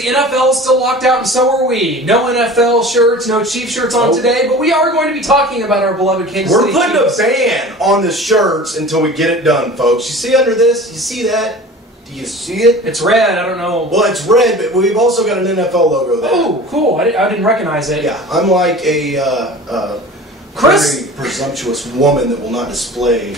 the NFL is still locked out, and so are we. No NFL shirts, no Chiefs shirts on today, but we are going to be talking about our beloved Kansas City We're putting Chiefs. a ban on the shirts until we get it done, folks. You see under this? You see that? Do you see it? It's red. I don't know. Well, it's red, but we've also got an NFL logo there. Oh, cool. I didn't recognize it. Yeah, I'm like a Chris? very presumptuous woman that will not display.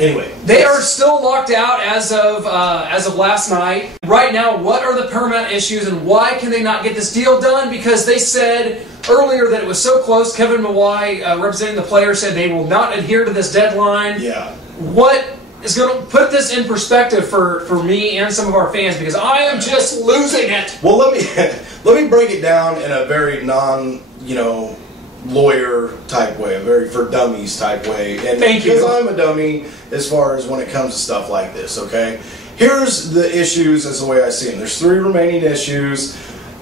Anyway, They are still locked out as of last night. Right now, what are the paramount issues and why can they not get this deal done? Because they said earlier that it was so close. Kevin Mawai, representing the players, said they will not adhere to this deadline. Yeah. What is going to put this in perspective for me and some of our fans? Because I am just losing it. Well, let me break it down in a very lawyer type way, a very for dummies type way. And Thank you. Because I'm a dummy as far as when it comes to stuff like this, okay? Here's the issues as the way I see them. There's 3 remaining issues,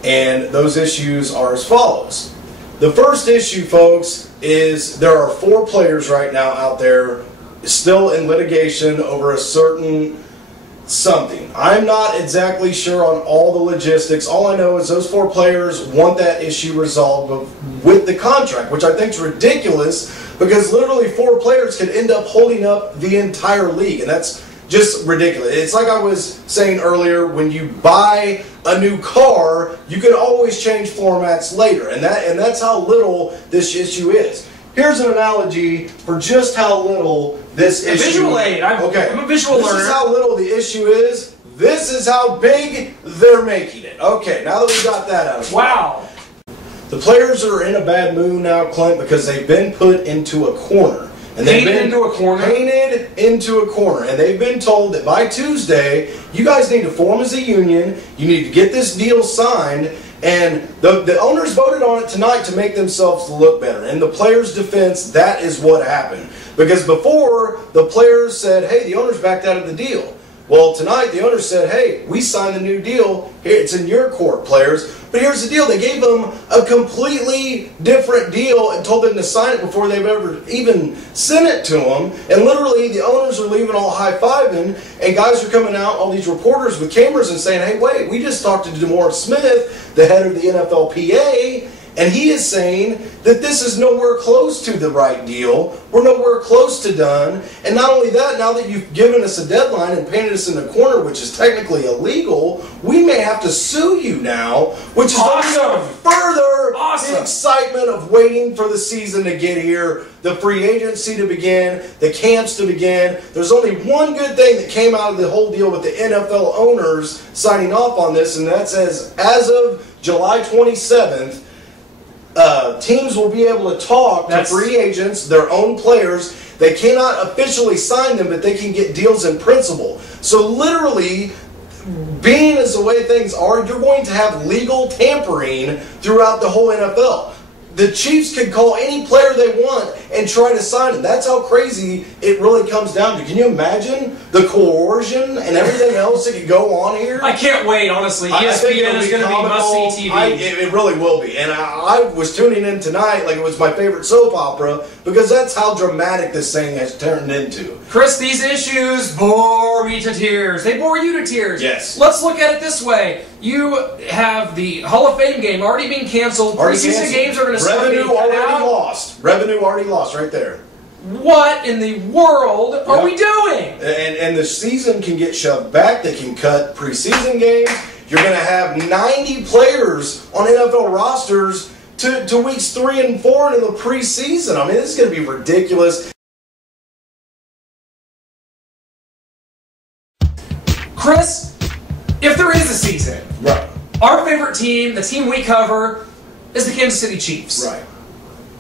and those issues are as follows. The first issue, folks, is there are 4 players right now out there still in litigation over a certain something. I'm not exactly sure on all the logistics. All I know is those 4 players want that issue resolved with the contract, which I think is ridiculous because literally 4 players could end up holding up the entire league, and that's just ridiculous. It's like I was saying earlier, when you buy a new car, you can always change floor mats later, and that's how little this issue is. Here's an analogy for just how little this issue is. Visual aid. I'm a visual learner. This is how little the issue is. This is how big they're making it. Okay, now that we got that out of the way. Wow. The players are in a bad mood now, Clint, because they've been put into a corner. And they've been into a corner? Painted into a corner. And they've been told that by Tuesday, you guys need to form as a union, you need to get this deal signed, and the owners voted on it tonight to make themselves look better. In the players' defense, that is what happened. Because before, the players said, hey, the owners backed out of the deal. Well, tonight, the owners said, hey, we signed the new deal. Here, it's in your court, players. But here's the deal. They gave them a completely different deal and told them to sign it before they've ever even sent it to them. And literally, the owners are leaving all high-fiving, and guys are coming out, all these reporters with cameras, and saying, hey, wait, we just talked to DeMaurice Smith, the head of the NFLPA, and he is saying that this is nowhere close to the right deal. We're nowhere close to done. And not only that, now that you've given us a deadline and painted us in a corner, which is technically illegal, we may have to sue you now, which is going to further the excitement of waiting for the season to get here, the free agency to begin, the camps to begin. There's only one good thing that came out of the whole deal with the NFL owners signing off on this, and that says as of July 27th, teams will be able to talk to free agents, their own players. They cannot officially sign them, but they can get deals in principle. So literally, being as the way things are, you're going to have legal tampering throughout the whole NFL. The Chiefs can call any player they want and try to sign him. That's how crazy it really comes down to. Can you imagine the coercion and everything else that could go on here? I can't wait, honestly. ESPN is going to be must-see TV. It really will be. And I was tuning in tonight like it was my favorite soap opera because that's how dramatic this thing has turned into. Chris, these issues bore me to tears. They bore you to tears. Yes. Let's look at it this way. You have the Hall of Fame game already being canceled. Preseason games are going to start being cut out. Revenue already lost right there. What in the world are we doing? And the season can get shoved back. They can cut preseason games. You're going to have 90 players on NFL rosters to weeks 3 and 4 into the preseason. I mean, this is going to be ridiculous. Chris, if there is a season, right, our favorite team, the team we cover, is the Kansas City Chiefs. Right.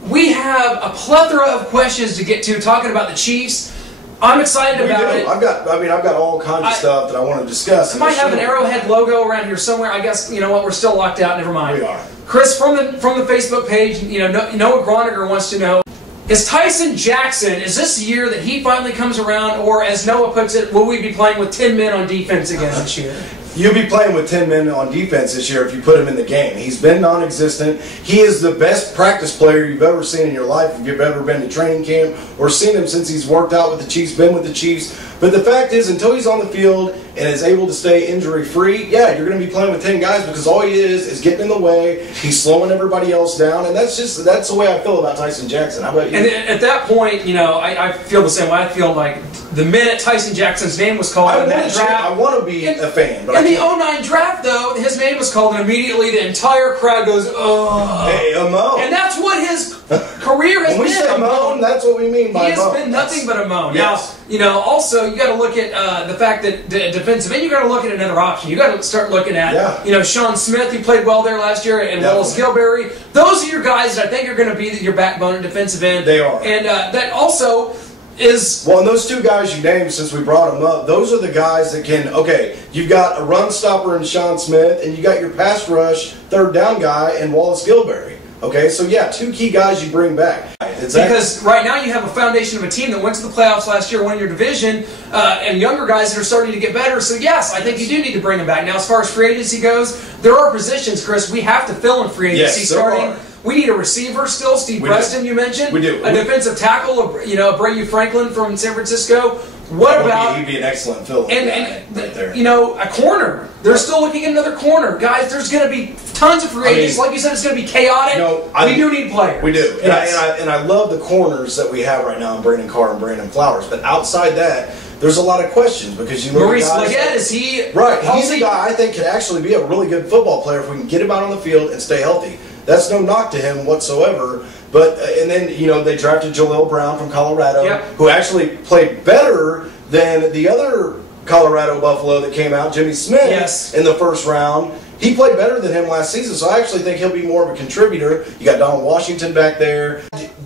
We have a plethora of questions to get to talking about the Chiefs. I'm excited about it. I've got all kinds of stuff that I want to discuss. I might have an Arrowhead logo around here somewhere. I guess, you know what, we're still locked out. Never mind. We are. Chris, from the Facebook page, Noah Groniger wants to know, is Tyson Jackson, is this the year that he finally comes around, or as Noah puts it, will we be playing with 10 men on defense again this year? You'll be playing with 10 men on defense this year if you put him in the game. He's been non-existent. He is the best practice player you've ever seen in your life if you've ever been to training camp or seen him since he's worked out with the Chiefs, been with the Chiefs But the fact is, until he's on the field and is able to stay injury-free, yeah, you're going to be playing with 10 guys because all he is getting in the way. He's slowing everybody else down, and that's the way I feel about Tyson Jackson. How about you? And at that point, you know, I feel the same way. I feel like the minute Tyson Jackson's name was called in that draft, I want to be a fan. But in the 09 draft, though, his name was called, and immediately the entire crowd goes, "Oh!" Hey, a moan. And that's what his career has been. When we say moan, that's what we mean by moan. He has been nothing but a moan. Yes. Now, you know, also you got to look at the fact that defensive end. You got to look at another option. You got to start looking at, you know, Sean Smith, who played well there last year, and Wallace Gilberry. Those are your guys that I think are going to be your backbone in defensive end. They are, and that also is... Well, and those two guys you named, since we brought them up, those are the guys that can, okay, you've got a run stopper in Sean Smith, and you got your pass rush third down guy in Wallace Gilberry. Okay, so yeah, two key guys you bring back. Because right now you have a foundation of a team that went to the playoffs last year, won your division, and younger guys that are starting to get better. So yes, I think you do need to bring them back. Now, as far as free agency goes, there are positions, Chris, we have to fill in free agency starting. We need a receiver still, Steve Preston, you mentioned. We do. A defensive tackle, you know, Brayu Franklin from San Francisco. What about... He'd be an excellent fill right there. You know, a corner. They're still looking at another corner. Guys, there's going to be tons of free agents. Like you said, it's going to be chaotic. You know, we do need players. We do. Yes. And I love the corners that we have right now in Brandon Carr and Brandon Flowers. But outside that, there's a lot of questions because you look Maurice at guys... Leggett, is he... Right. He's a guy I think can actually be a really good football player if we can get him out on the field and stay healthy. That's no knock to him whatsoever. But and then, you know, they drafted Jaleel Brown from Colorado, who actually played better than the other Colorado Buffalo that came out, Jimmy Smith, in the first round. He played better than him last season, so I actually think he'll be more of a contributor. You got Donald Washington back there.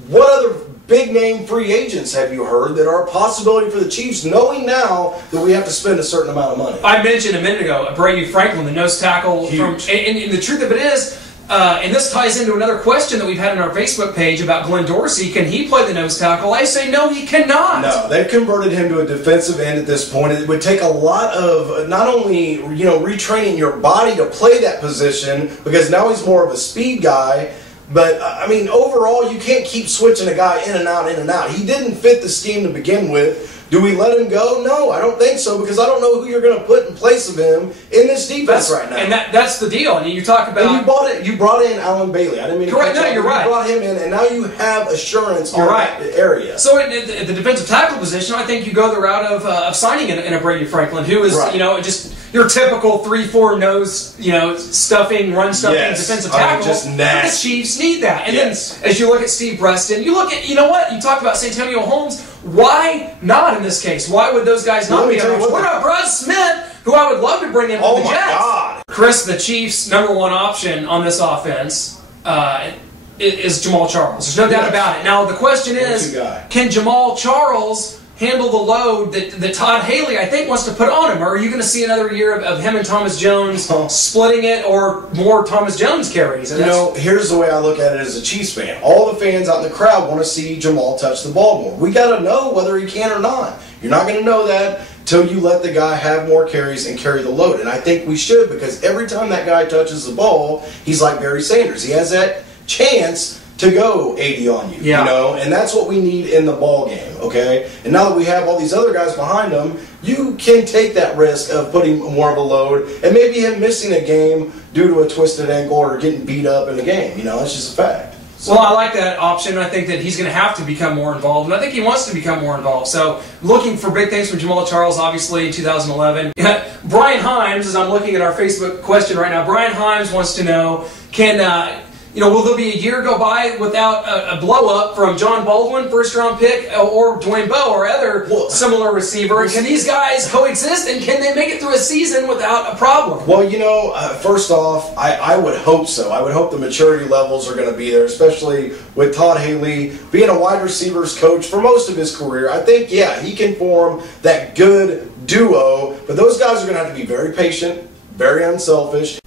What other big-name free agents have you heard that are a possibility for the Chiefs, knowing now that we have to spend a certain amount of money? I mentioned a minute ago, Brayu Franklin, the nose tackle. And the truth of it is, and this ties into another question that we've had on our Facebook page about Glenn Dorsey. Can he play the nose tackle? I say no, he cannot. No, they've converted him to a defensive end at this point. It would take a lot of not only, you know, retraining your body to play that position, because now he's more of a speed guy. But, I mean, overall, you can't keep switching a guy in and out, in and out. He didn't fit the scheme to begin with. Do we let him go? No, I don't think so, because I don't know who you're going to put in place of him in this defense right now. And that's the deal. And you talk about... And you brought in Alan Bailey. I didn't mean to... Correct. No, you're right. You brought him in, and now you have assurance on that area. So in the defensive tackle position, I think you go the route of signing in a Brayu Franklin, who is, you know, just your typical 3-4 nose, you know, stuffing, run stuffing defensive tackle. Just nasty. The Chiefs need that. And then as you look at Steve Preston, you look at, you know what, you talked about Santonio Holmes. Why not in this case? Why would those guys not be on? What about Brad Smith, who I would love to bring in for the Jets? God. Chris, the Chiefs' #1 option on this offense is Jamal Charles. There's no doubt about it. Now, the question is, can Jamal Charles handle the load that Todd Haley, I think, wants to put on him? Or are you going to see another year of him and Thomas Jones splitting it, or more Thomas Jones carries? You know, here's the way I look at it as a Chiefs fan. All the fans out in the crowd want to see Jamal touch the ball more. We got to know whether he can or not. You're not going to know that till you let the guy have more carries and carry the load. And I think we should, because every time that guy touches the ball, he's like Barry Sanders. He has that chance to go 80 on you, you know, and that's what we need in the ball game, okay? And now that we have all these other guys behind him, you can take that risk of putting more of a load and maybe him missing a game due to a twisted ankle or getting beat up in the game, you know, it's just a fact. So, well, I like that option. I think that he's going to have to become more involved, and I think he wants to become more involved. So, looking for big things from Jamal Charles, obviously, in 2011. Brian Himes, as I'm looking at our Facebook question right now, Brian Himes wants to know, you know, will there be a year go by without a blow-up from John Baldwin, first-round pick, or Dwayne Bowe, or other similar receiver? Can these guys coexist, and can they make it through a season without a problem? Well, you know, first off, I would hope so. I would hope the maturity levels are going to be there, especially with Todd Haley being a wide receivers coach for most of his career. I think, yeah, he can form that good duo, but those guys are going to have to be very patient, very unselfish.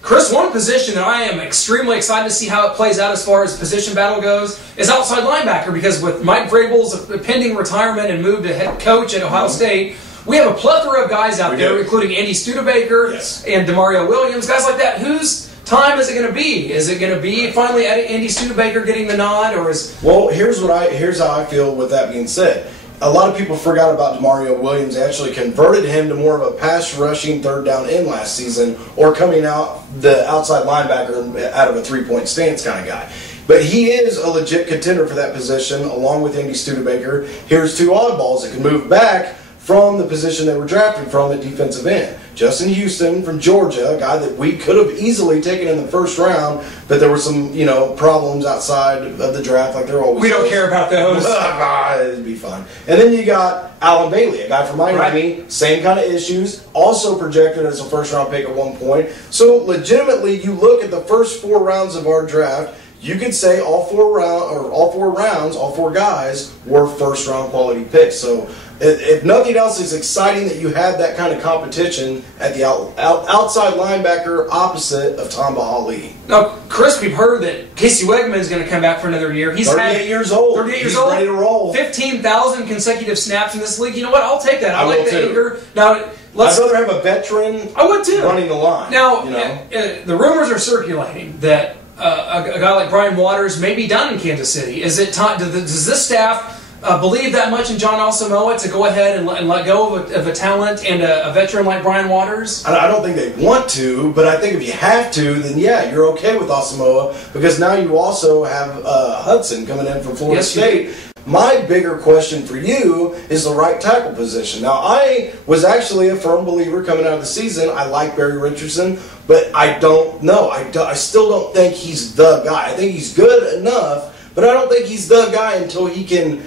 Chris, one position that I am extremely excited to see how it plays out as far as position battle goes is outside linebacker, because with Mike Vrabel's pending retirement and move to head coach at Ohio State, we have a plethora of guys out there, including Andy Studebaker and Demario Williams, guys like that. Whose time is it going to be? Is it going to be finally Andy Studebaker getting the nod, or is... Well, here's how I feel with that being said. a lot of people forgot about Demario Williams. They actually converted him to more of a pass rushing third down in last season, or coming out the outside linebacker out of a three-point stance kind of guy. But he is a legit contender for that position, along with Andy Studebaker. Here's two oddballs that can move back from the position they were drafted from at defensive end. Justin Houston from Georgia, a guy that we could have easily taken in the first round, but there were some, problems outside of the draft, like there always We don't care about those. It'd be fun. And then you got Alan Bailey, a guy from Miami, right. Same kind of issues, also projected as a first-round pick at one point. So legitimately, you look at the first 4 rounds of our draft, you could say all four rounds, all 4 guys were first-round quality picks. So if nothing else, it's exciting that you have that kind of competition at the outside linebacker opposite of Tamba Hali. Now, Chris, we've heard that Casey Wegman is going to come back for another year. He's 38 years old. 38 years He's old. ready to roll. 15,000 consecutive snaps in this league. You know what? I'll take that. I like the too. anger. Now, I'd rather have a veteran I would too. running the line. Now, the rumors are circulating that a guy like Brian Waters may be done in Kansas City. Is it time? Does this staff believe that much in John Asamoah to go ahead and let go of a talent and a veteran like Brian Waters? I don't think they want to, but I think if you have to, then yeah, you're okay with Asamoah, because now you also have Hudson coming in from Florida State. My bigger question for you is the right tackle position. Now, I was actually a firm believer coming out of the season. I like Barry Richardson, but I don't know. I still don't think he's the guy. I think he's good enough, but I don't think he's the guy until he can,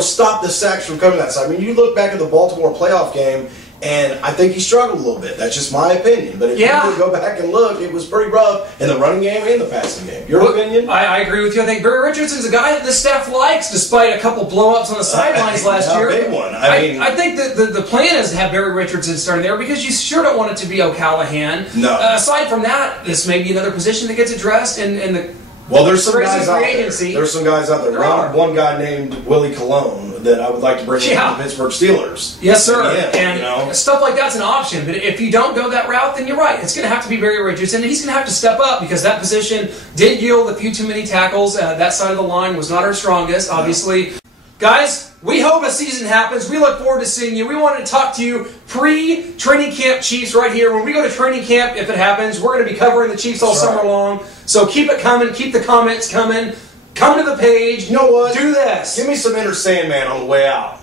stop the sacks from coming that side. I mean, you look back at the Baltimore playoff game, and I think he struggled a little bit. That's just my opinion. But if you really go back and look, it was pretty rough in the running game and the passing game. Your opinion? I agree with you. I think Barry Richardson's a guy that the staff likes, despite a couple blow-ups on the sidelines last year. Big one. I think that the plan is to have Barry Richardson starting there, because you sure don't want it to be O'Callahan. No. Aside from that, this may be another position that gets addressed in the there's some guys out there. Agency. There's some guys out there. One guy named Willie Colon that I would like to bring in the Pittsburgh Steelers. Yes, sir. And stuff like that's an option. But if you don't go that route, then you're right. It's going to have to be Barry Richardson. And he's going to have to step up, because that position did yield a few too many tackles. That side of the line was not our strongest, obviously. Guys, we hope a season happens. We look forward to seeing you. We wanted to talk to you pre-training camp Chiefs right here. When we go to training camp, if it happens, we're going to be covering the Chiefs all summer long. So keep it coming. Keep the comments coming. Come to the page. You know what? Do this. Give me some Enter Sandman on the way out.